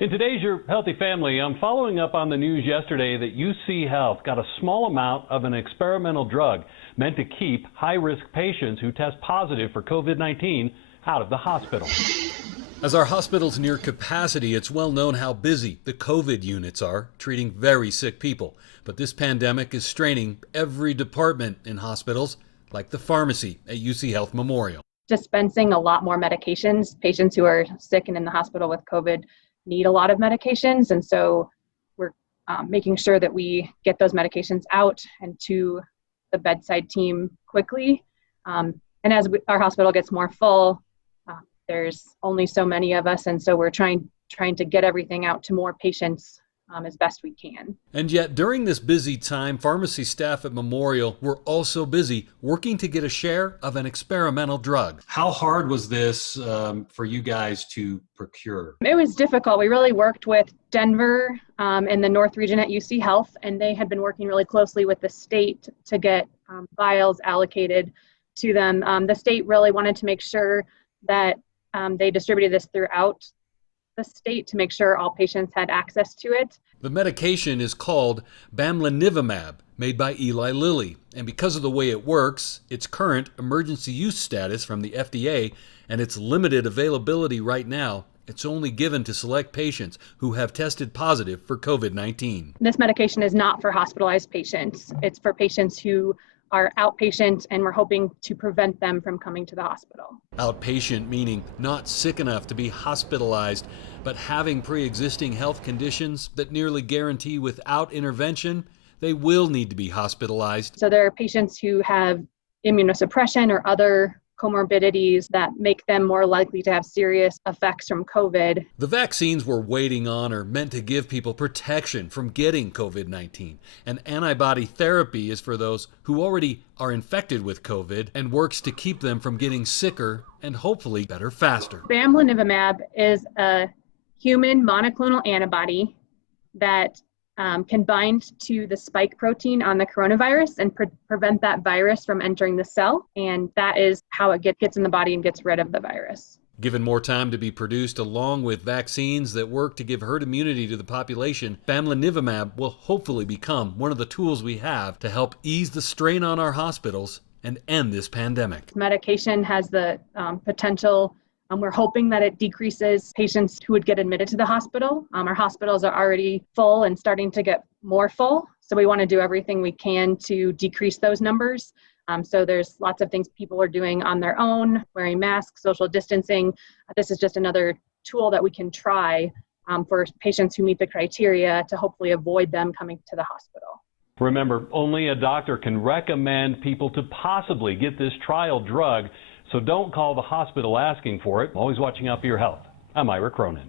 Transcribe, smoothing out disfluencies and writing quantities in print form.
In today's Your Healthy Family, I'm following up on the news yesterday that UCHealth got a small amount of an experimental drug meant to keep high-risk patients who test positive for COVID-19 out of the hospital. As our hospitals near capacity, it's well known how busy the COVID units are, treating very sick people. But this pandemic is straining every department in hospitals, like the pharmacy at UCHealth Memorial. Dispensing a lot more medications. Patients who are sick and in the hospital with COVID need a lot of medications, and so we're making sure that we get those medications out and to the bedside team quickly. And as our hospital gets more full, there's only so many of us, and so we're trying to get everything out to more patients as best we can. And yet, during this busy time, pharmacy staff at Memorial were also busy working to get a share of an experimental drug. How hard was this for you guys to procure? It was difficult. We really worked with Denver in the North region at UCHealth, and they had been working really closely with the state to get vials allocated to them. The state really wanted to make sure that they distributed this throughout the state to make sure all patients had access to it. The medication is called bamlanivimab, made by Eli Lilly, and because of the way it works, its current emergency use status from the FDA, and its limited availability right now, it's only given to select patients who have tested positive for COVID-19. This medication is not for hospitalized patients. It's for patients who are outpatient, and we're hoping to prevent them from coming to the hospital. Outpatient meaning not sick enough to be hospitalized, but having pre-existing health conditions that nearly guarantee without intervention, they will need to be hospitalized. So there are patients who have immunosuppression or other comorbidities that make them more likely to have serious effects from COVID. The vaccines we're waiting on are meant to give people protection from getting COVID-19. And antibody therapy is for those who already are infected with COVID and works to keep them from getting sicker and hopefully better faster. Bamlanivimab is a human monoclonal antibody that can bind to the spike protein on the coronavirus and prevent that virus from entering the cell. And that is how it gets in the body and gets rid of the virus. Given more time to be produced along with vaccines that work to give herd immunity to the population, bamlanivimab will hopefully become one of the tools we have to help ease the strain on our hospitals and end this pandemic. Medication has the potential. We're hoping that it decreases patients who would get admitted to the hospital. Our hospitals are already full and starting to get more full. So we want to do everything we can to decrease those numbers. So there's lots of things people are doing on their own, wearing masks, social distancing. This is just another tool that we can try for patients who meet the criteria to hopefully avoid them coming to the hospital. Remember, only a doctor can recommend people to possibly get this trial drug. So don't call the hospital asking for it. Always watching out for your health. I'm Ira Cronin.